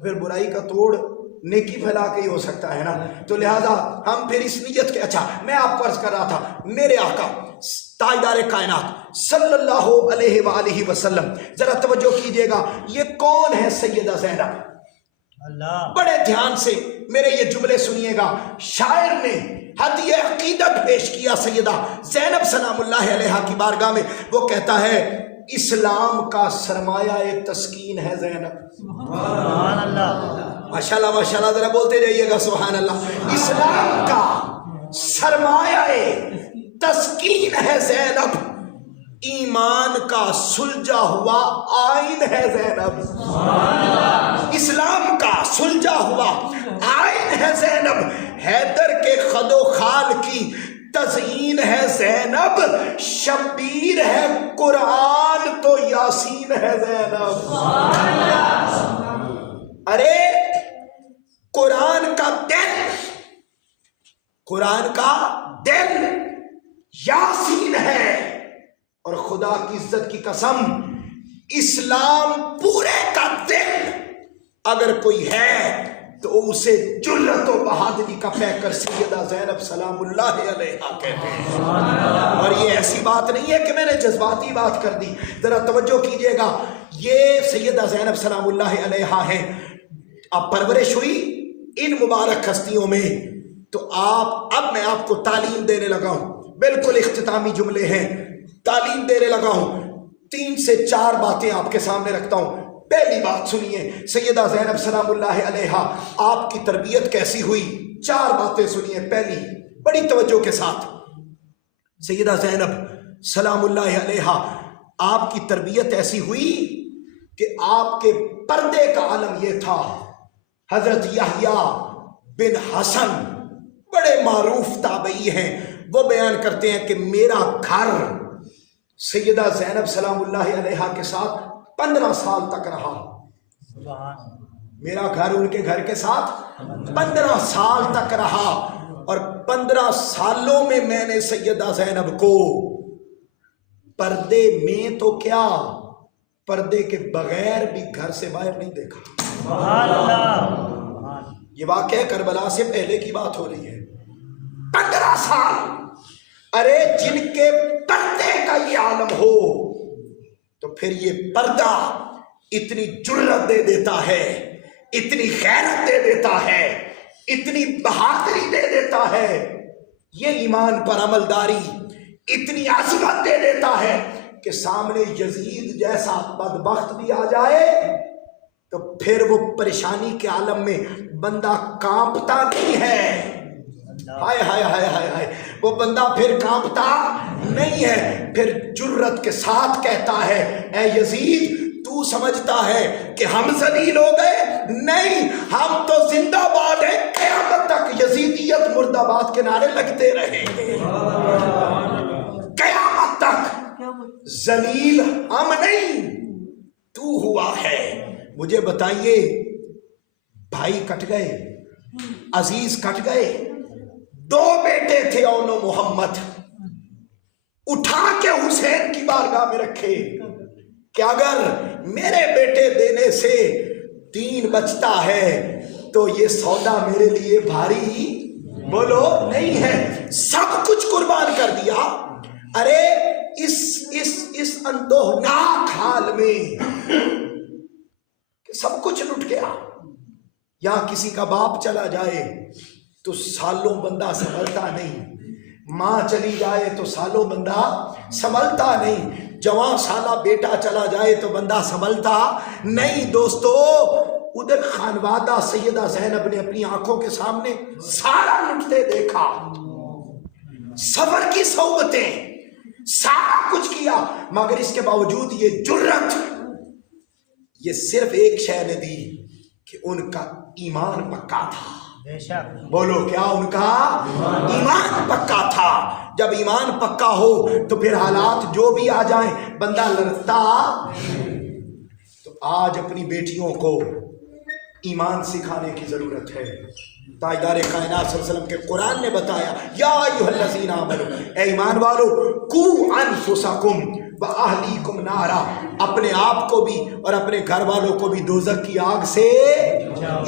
تو پھر برائی کا توڑ نیکی پھیلا کے ہی ہو سکتا ہے نا. تو لہذا ہم پھر اس نیت کے اچھا میں آپ کو عرض کر رہا تھا میرے آقا تاجدار کائنات صلی اللہ علیہ وآلہ وسلم، ذرا توجہ کیجئے گا یہ کون ہے سیدہ زینب. اللہ بڑے دھیان سے میرے یہ جملے سنیے گا. شاعر نے ہدیہ عقیدت پیش کیا سیدہ زینب سلام اللہ علیہا کی بارگاہ میں. وہ کہتا ہے اسلام کا سرمایہ تسکین ہے زینب. سبحان اللہ ماشاءاللہ ماشاءاللہ، ذرا بولتے جائیے گا سبحان اللہ. اسلام کا سرمایہ تسکین ہے زینب، ایمان کا سلجھا ہوا آئین ہے زینب. اسلام کا سلجھا ہوا آئین ہے زینب، حیدر کے خد و خال کی تزئین ہے زینب، شبیر ہے قرآن تو یاسین ہے زینب. ارے قرآن کا دل، قرآن کا دل یاسین ہے، اور خدا کی عزت کی قسم اسلام پورے کا دل اگر کوئی ہے تو اسے جرأت و بہادری کا پیکر سیدہ زینب سلام اللہ علیہا کہتے ہیں. اور یہ ایسی بات نہیں ہے کہ میں نے جذباتی بات کر دی. ذرا توجہ کیجئے گا، یہ سیدہ زینب سلام اللہ علیہا ہے. اب پرورش ہوئی ان مبارک ہستیوں میں، تو اب میں آپ کو تعلیم دینے لگا ہوں. بالکل اختتامی جملے ہیں، تعلیم دینے لگا ہوں. 3 سے 4 باتیں آپ کے سامنے رکھتا ہوں. پہلی بات سنیے، سیدہ زینب سلام اللہ علیہا آپ کی تربیت کیسی ہوئی. 4 باتیں سنیے. پہلی بڑی توجہ کے ساتھ، سیدہ زینب سلام اللہ علیہا آپ کی تربیت ایسی ہوئی کہ آپ کے پردے کا عالم یہ تھا. حضرت یحییٰ بن حسن بڑے معروف تابعی ہیں، وہ بیان کرتے ہیں کہ میرا گھر سیدہ زینب سلام اللہ علیہا کے ساتھ 15 سال تک رہا. میرا گھر ان کے گھر کے ساتھ 15 سال تک رہا، اور 15 سالوں میں میں نے سیدہ زینب کو پردے میں تو کیا، پردے کے بغیر بھی گھر سے باہر نہیں دیکھا. سبحان اللہ. یہ واقعہ کربلا سے پہلے کی بات ہو رہی ہے. 15 سال. ارے جن کے پردے کا یہ عالم ہو تو پھر یہ پردہ اتنی جرأت دے دیتا ہے، اتنی غیرت دے دیتا ہے، اتنی بہادری دے دیتا ہے، یہ ایمان پر عملداری اتنی عظمت دے دیتا ہے کہ سامنے یزید جیسا بدبخت بھی آ جائے تو پھر وہ پریشانی کے عالم میں بندہ کانپتا نہیں ہے. ہائے ہائے ہائے ہائے ہائے، وہ بندہ پھر کانپتا نہیں ہے، پھر جرأت کے ساتھ کہتا ہے اے یزید تو سمجھتا ہے کہ ہم ذلیل ہو گئے؟ نہیں، ہم تو زندہ باد ہیں، قیامت تک یزیدیت مرد آباد کے نعرے لگتے رہیں گے. قیامت تک ذلیل ہم نہیں، تو ہوا ہے. مجھے بتائیے، بھائی کٹ گئے، عزیز کٹ گئے، 2 بیٹے تھے اون و محمد، اٹھا کے حسین کی بارگاہ میں رکھے کہ اگر میرے بیٹے دینے سے دین بچتا ہے تو یہ سودا میرے لیے بھاری بولو نہیں ہے. سب کچھ قربان کر دیا. ارے اس اندوہناک حال میں کہ سب کچھ لٹ گیا، یا کسی کا باپ چلا جائے تو سالوں بندہ سنبھلتا نہیں، ماں چلی جائے تو سالوں بندہ سنبھلتا نہیں، جوان سالہ بیٹا چلا جائے تو بندہ سنبھلتا نہیں. دوستو ادھر خانوادہ سیدہ زینب نے اپنی آنکھوں کے سامنے سارا لٹتے دیکھا، صبر کی صحبتیں سارا کچھ کیا، مگر اس کے باوجود یہ جرأت یہ صرف ایک شے نے دی کہ ان کا ایمان پکا تھا. بولو کیا ان کا ایمان پکا تھا. جب ایمان پکا ہو تو پھر حالات جو بھی آ جائیں بندہ لڑتا. تو آج اپنی بیٹیوں کو ایمان سکھانے کی ضرورت ہے. تاجدار کائنات صلی اللہ علیہ وسلم کے قرآن نے بتایا یا ایھا الذین آمنوا، اے ایمان والو، قوا انفسکم واہلیکم نارا، اپنے آپ کو بھی اور اپنے گھر والوں کو بھی دوزخ کی آگ سے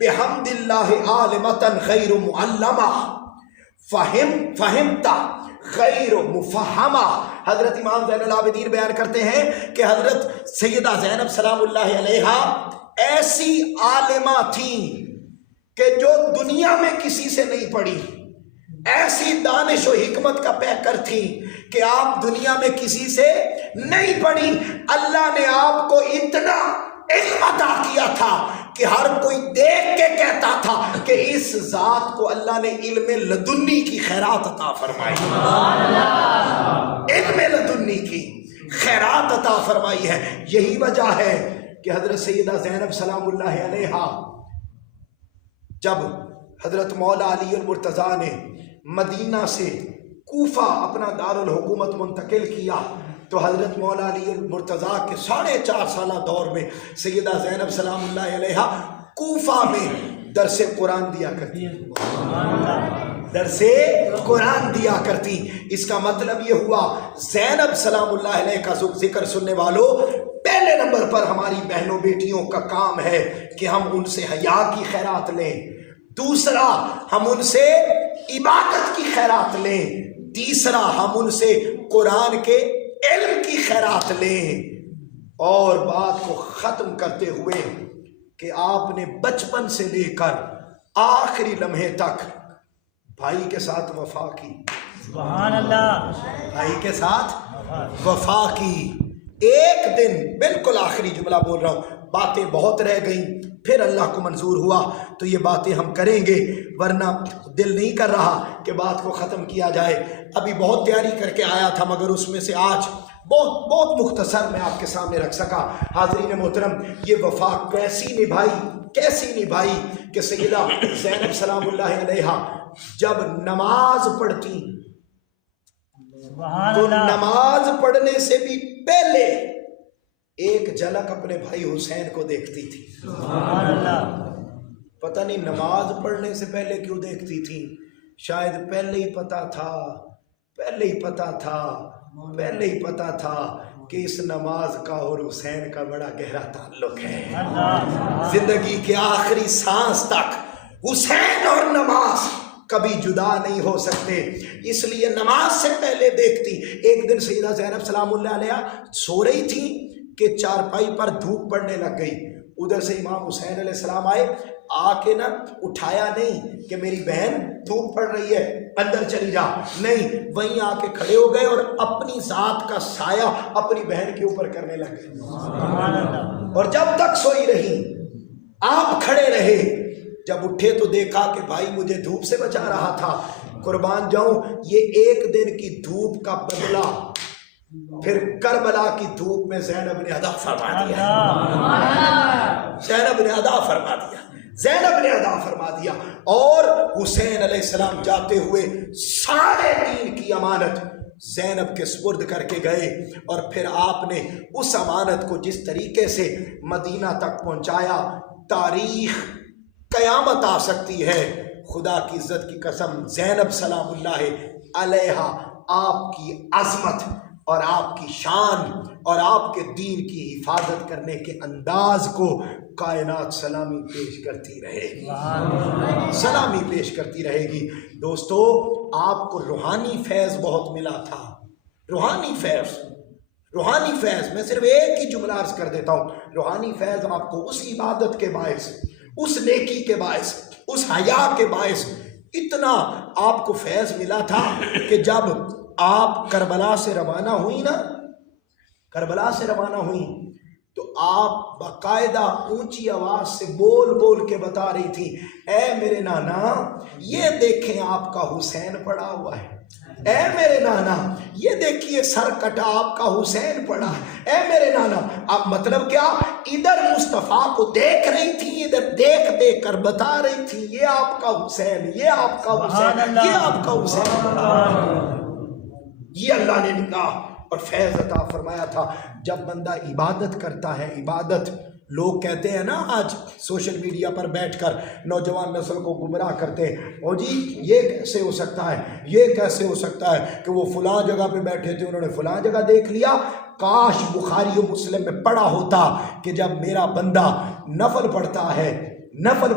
بحمد اللہ عالمتن غیر معلمہ فہمتا غیر مفہمہ. حضرت امام زین العابدین بیان کرتے ہیں کہ حضرت سیدہ زینب سلام اللہ علیہا ایسی عالمہ تھیں کہ جو دنیا میں کسی سے نہیں پڑھی، ایسی دانش و حکمت کا پیکر تھی کہ آپ دنیا میں کسی سے نہیں پڑھی. اللہ نے آپ کو اتنا علم عطا کیا تھا کہ ہر کوئی دیکھ کے کہتا تھا کہ اس ذات کو اللہ نے علم لدنی کی خیرات عطا فرمائی. علم لدنی کی خیرات عطا فرمائی ہے. یہی وجہ ہے کہ حضرت سیدہ زینب سلام اللہ علیہا جب حضرت مولا علی المرتضیٰ نے مدینہ سے کوفہ اپنا دارالحکومت منتقل کیا تو حضرت مولا علی المرتضیٰ کے 4.5 سالہ دور میں سیدہ زینب سلام اللہ علیہا کوفہ میں درس قرآن دیا کرتی، درس قرآن دیا کرتی. اس کا مطلب یہ ہوا زینب سلام اللہ علیہ کا ذکر سننے والوں، پہلے نمبر پر ہماری بہنوں بیٹیوں کا کام ہے کہ ہم ان سے حیا کی خیرات لیں، دوسرا ہم ان سے عبادت کی خیرات لیں، تیسرا ہم ان سے قرآن کے علم کی خیرات لیں. اور بات کو ختم کرتے ہوئے کہ آپ نے بچپن سے لے کر آخری لمحے تک بھائی کے ساتھ وفا کی. سبحان اللہ. بھائی کے ساتھ وفا کی. ایک دن، بالکل آخری جملہ بول رہا ہوں، باتیں بہت رہ گئیں، پھر اللہ کو منظور ہوا تو یہ باتیں ہم کریں گے، ورنہ دل نہیں کر رہا کہ بات کو ختم کیا جائے. ابھی بہت تیاری کر کے آیا تھا مگر اس میں سے آج بہت مختصر میں آپ کے سامنے رکھ سکا. حاضرین محترم، یہ وفا کیسی نبھائی کہ سیدہ زینب سلام اللہ علیہا جب نماز پڑھتی تو نماز پڑھنے سے بھی پہلے ایک جھلک اپنے بھائی حسین کو دیکھتی تھی. سبحان اللہ. پتہ نہیں نماز پڑھنے سے پہلے کیوں دیکھتی تھی، شاید پہلے ہی پتا تھا کہ اس نماز کا اور حسین کا بڑا گہرا تعلق ہے. زندگی کے آخری سانس تک حسین اور نماز کبھی جدا نہیں ہو سکتے، اس لیے نماز سے پہلے دیکھتی. ایک دن سیدہ زینب سلام اللہ علیہ سو رہی تھی کہ چارپائی پر دھوپ پڑنے لگ گئی. ادھر سے امام حسین علیہ السلام آئے، آ کے نہ اٹھایا نہیں کہ میری بہن دھوپ پڑ رہی ہے اندر چلی جا، نہیں، وہیں آ کے کھڑے ہو گئے اور اپنی ذات کا سایہ اپنی بہن کے اوپر کرنے لگ گئے. اور جب تک سوئی رہی آپ کھڑے رہے. جب اٹھے تو دیکھا کہ بھائی مجھے دھوپ سے بچا رہا تھا، قربان جاؤں یہ ایک دن کی دھوپ کا بدلہ پھر کربلا کی دھوپ میں زینب نے ادا فرما دیا. زینب نے ادا فرما دیا. اور حسین علیہ السلام جاتے ہوئے 3.5 کی امانت زینب کے سپرد کر کے گئے، اور پھر آپ نے اس امانت کو جس طریقے سے مدینہ تک پہنچایا، تاریخ قیامت آ سکتی ہے. خدا کی عزت کی قسم، زینب سلام اللہ علیہا آپ کی عظمت اور آپ کی شان اور آپ کے دین کی حفاظت کرنے کے انداز کو کائنات سلامی پیش کرتی رہے گی، سلامی پیش کرتی رہے گی. دوستو، آپ کو روحانی فیض بہت ملا تھا، روحانی فیض. میں صرف ایک ہی جملہ عرض کر دیتا ہوں. روحانی فیض آپ کو اس عبادت کے باعث، اس نیکی کے باعث، اس حیا کے باعث اتنا آپ کو فیض ملا تھا کہ جب آپ کربلا سے روانہ ہوئی تو آپ باقاعدہ اونچی آواز سے بول کے بتا رہی تھی، اے میرے نانا یہ دیکھیں آپ کا حسین پڑا ہوا ہے، اے میرے نانا یہ دیکھیے سر کٹا آپ کا حسین پڑا ہے، اے میرے نانا. اب مطلب کیا، ادھر مصطفیٰ کو دیکھ رہی تھی، ادھر دیکھ کر بتا رہی تھی یہ آپ کا حسین، یہ آپ کا حسین، یہ آپ کا حسین. یہ اللہ نے نکاح اور فیض عطا فرمایا تھا. جب بندہ عبادت کرتا ہے، عبادت، لوگ کہتے ہیں نا آج سوشل میڈیا پر بیٹھ کر نوجوان نسل کو گمراہ کرتے ہیں، او جی یہ کیسے ہو سکتا ہے، یہ کیسے ہو سکتا ہے کہ وہ فلاں جگہ پہ بیٹھے تھے، انہوں نے فلاں جگہ دیکھ لیا. کاش بخاری و مسلم میں پڑھا ہوتا کہ جب میرا بندہ نفل پڑھتا ہے نفل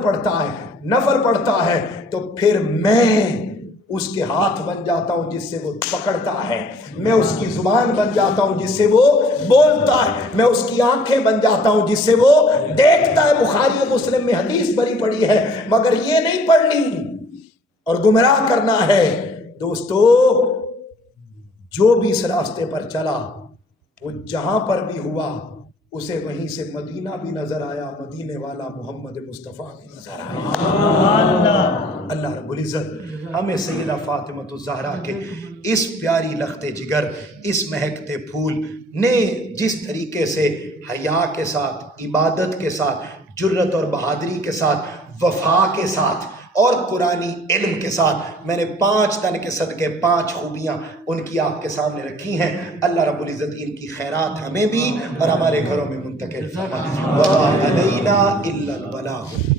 پڑھتا ہے تو پھر میں اس کے ہاتھ بن جاتا ہوں جس سے وہ پکڑتا ہے، میں اس کی زبان بن جاتا ہوں جس سے وہ بولتا ہے، میں اس کی آنکھیں بن جاتا ہوں جس سے وہ دیکھتا ہے۔ بخاری و مسلم میں حدیث بڑی پڑی ہے، مگر یہ نہیں پڑھنی اور گمراہ کرنا ہے۔ دوستو، جو بھی اس راستے پر چلا وہ جہاں پر بھی ہوا اسے وہیں سے مدینہ بھی نظر آیا، مدینے والا محمد مصطفیٰ بھی نظر آیا۔ سبحان اللہ۔ اللہ رب العزت ہمیں سیدہ فاطمہ الزہرا کے اس پیاری لخت جگر، اس مہکتے پھول نے جس طریقے سے حیا کے ساتھ، عبادت کے ساتھ، جرت اور بہادری کے ساتھ، وفا کے ساتھ اور قرآنی علم کے ساتھ میں نے 5 تن کے صدقے 5 خوبیاں ان کی آپ کے سامنے رکھی ہیں، اللہ رب العزت ان کی خیرات ہمیں بھی اور ہمارے گھروں میں منتقل فرمائے۔ وَمَا عَلَيْنَا إِلَّا الْبَلَاغُ۔